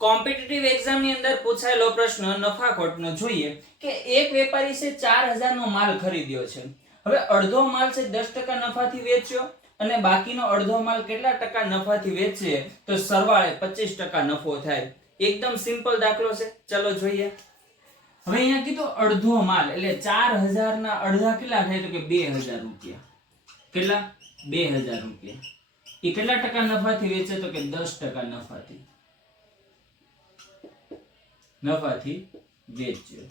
Competitive exam ની અંદર પૂછાયેલો પ્રશ્ન નફાખોટનો જોઈએ કે એક વેપારી છે 4000 નો માલ ખરીદ્યો છે. હવે અડધો માલ છે 10% નફાથી વેચ્યો અને બાકીનો અડધો માલ કેટલા ટકા નફાથી વેચે તો સરવાળે 25% નફો થાય. એકદમ સિમ્પલ દાખલો છે, ચલો જોઈએ. હવે અહીંયા કીધું અડધો માલ એટલે 4000 ના અડધા કેટલા થાય તો કે 2000 રૂપિયા. કેટલા? 2000 રૂપિયા. એ કેટલા ટકા નફાથી વેચે તો કે 10% નફાથી વેચ્યો.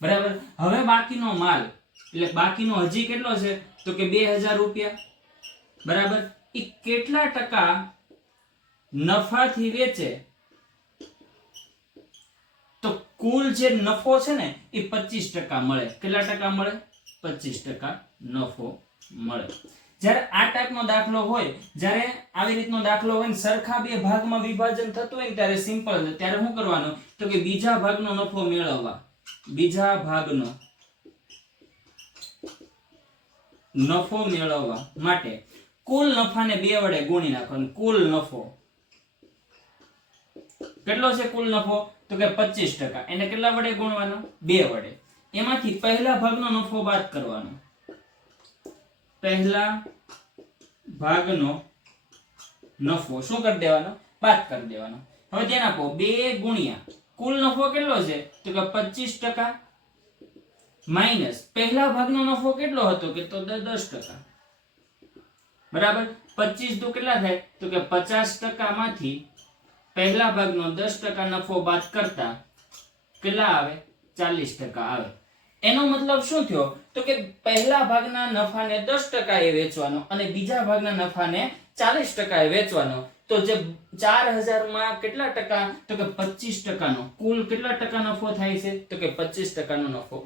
બરાબર. હવે બાકીનો માલ એટલે બાકીનો હજી કેટલો છે તો કે 2000 રૂપિયા. બરાબર. એ કેટલા ટકા નફાથી વેચે તો કુલ જે નફો છે ને એ 25% મળે. કેટલા ટકા મળે? 25% નફો મળે. જ્યારે આ ટાઈપનો દાખલો હોય, જ્યારે આવી રીતનો દાખલો હોય ને સરખા બે ભાગમાં વિભાજન થતું હોય ને ત્યારે સિમ્પલ છે. ત્યારે શું કરવાનું તો કે બીજા ભાગનો નફો મેળવવા. બીજા ભાગનો નફો મેળવવા માટે કુલ નફાને 2 વડે ગુણી નાખવાનો. કુલ નફો કેટલો છે? કુલ નફો તો કે 25%. એને કેટલા વડે ગુણવાનો? 2 વડે. એમાંથી પહેલા ભાગનો નફો બાદ કરવાનો. પહેલા ભાગનો નફો શું કરી દેવાનો? બાદ કરી દેવાનો. હવે ધ્યાન આપો 2 ગુણ્યા કુલ નફો કેટલો છે તો કે 25% માઈનસ પહેલા ભાગનો નફો કેટલો હતો કે તો 10%. બરાબર. 25 દુ કેટલા થાય તો કે 50% માંથી પહેલા ભાગનો 10% નફો બાદ કરતા કેટલા આવે? 40% આવે. એનો મતલબ શું થયો તો કે પહેલા ભાગના નફાને 10% એ વેચવાનો અને બીજા ભાગના નફાને 40% એ વેચવાનો. તો જે 4000 માં કેટલા ટકા તો કે 25% નો કુલ કેટલા ટકા નફો થાય છે તો કે 25% નો નફો